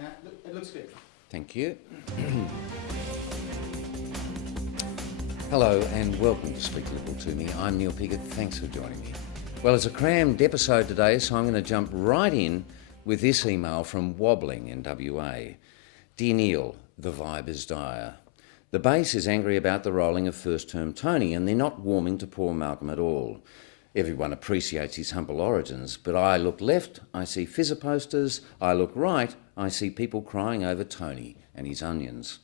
It looks good. Thank you. Hello and welcome to Speak Liberal to Me. I'm Neil Piggott. Thanks for joining me. Well, it's a crammed episode today, so I'm going to jump right in with this email from Wobbling in WA. Dear Neil, the vibe is dire. The base is angry about the rolling of first-term Tony, and they're not warming to poor Malcolm at all. Everyone appreciates his humble origins, but I look left, I see fizzer posters. I look right, I see people crying over Tony and his onions.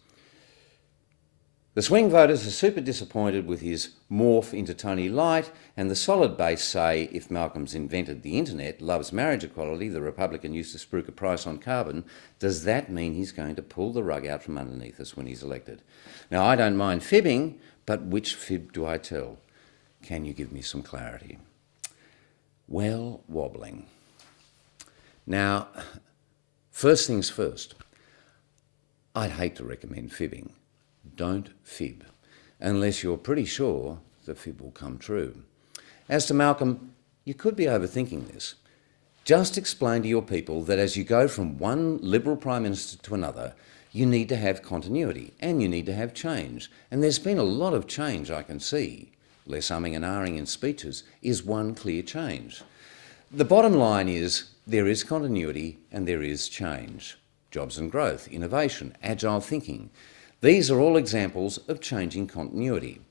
The swing voters are super disappointed with his morph into Tony Light, and the solid base say if Malcolm's invented the internet, loves marriage equality, the Republican used to spruik a price on carbon, does that mean he's going to pull the rug out from underneath us when he's elected? Now, I don't mind fibbing, but which fib do I tell? Can you give me some clarity? Well, Wobbling. Now, first things first, I'd hate to recommend fibbing. Don't fib, unless you're pretty sure the fib will come true. As to Malcolm, you could be overthinking this. Just explain to your people that as you go from one Liberal Prime Minister to another, you need to have continuity and you need to have change. And there's been a lot of change I can see. Less umming and ahhing in speeches is one clear change. The bottom line is there is continuity and there is change. Jobs and growth, innovation, agile thinking. These are all examples of changing continuity.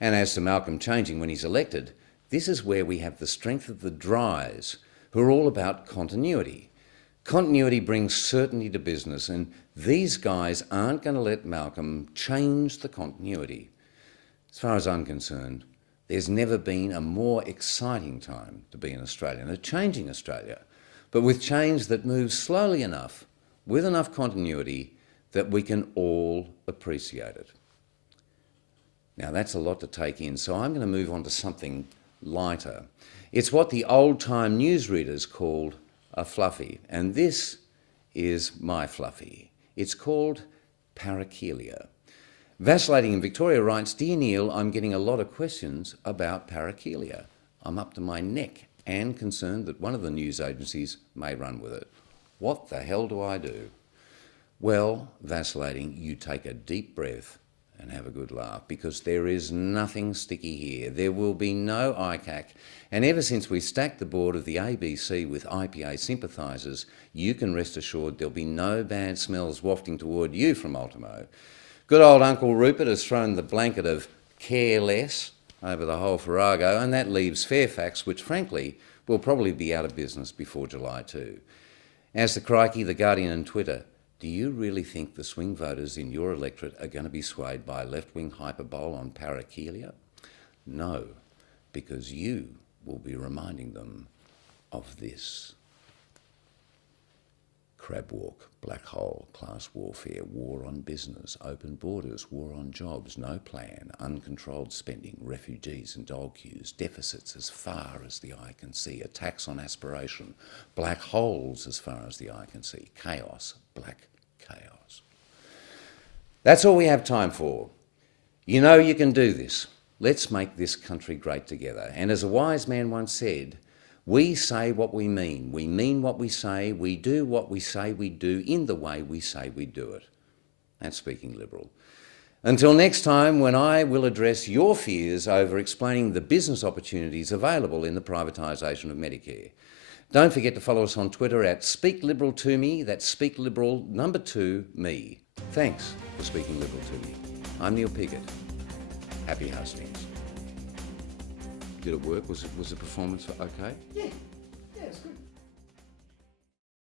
And as to Malcolm changing when he's elected, this is where we have the strength of the Dries, who are all about continuity. Continuity brings certainty to business, and these guys aren't going to let Malcolm change the continuity. As far as I'm concerned, there's never been a more exciting time to be an Australian, a changing Australia, but with change that moves slowly enough, with enough continuity, that we can all appreciate it. Now, that's a lot to take in, so I'm going to move on to something lighter. It's what the old-time newsreaders called a fluffy, and this is my fluffy. It's called parakelia. Vacillating in Victoria writes, Dear Neil, I'm getting a lot of questions about parakelia. I'm up to my neck and concerned that one of the news agencies may run with it. What the hell do I do? Well, Vacillating, you take a deep breath and have a good laugh, because there is nothing sticky here. There will be no ICAC, and ever since we stacked the board of the ABC with IPA sympathisers, you can rest assured there'll be no bad smells wafting toward you from Ultimo. Good old Uncle Rupert has thrown the blanket of careless over the whole farrago, and that leaves Fairfax, which frankly will probably be out of business before July 2. As to Crikey, The Guardian and Twitter, do you really think the swing voters in your electorate are going to be swayed by left-wing hyperbole on parakelia? No, because you will be reminding them of this. Crab walk, black hole, class warfare, war on business, open borders, war on jobs, no plan, uncontrolled spending, refugees and dog queues, deficits as far as the eye can see, a tax on aspiration, black holes as far as the eye can see, chaos, black chaos. That's all we have time for. You know you can do this. Let's make this country great together. And as a wise man once said, we say what we mean what we say, we do what we say we do in the way we say we do it. That's speaking Liberal. Until next time, when I will address your fears over explaining the business opportunities available in the privatisation of Medicare. Don't forget to follow us on Twitter at Speak Liberal to Me, that's Speak Liberal 2 me. Thanks for speaking Liberal to me. I'm Neil Piggott. Happy hustings. Did it work? Was the performance okay? Yeah, it's good.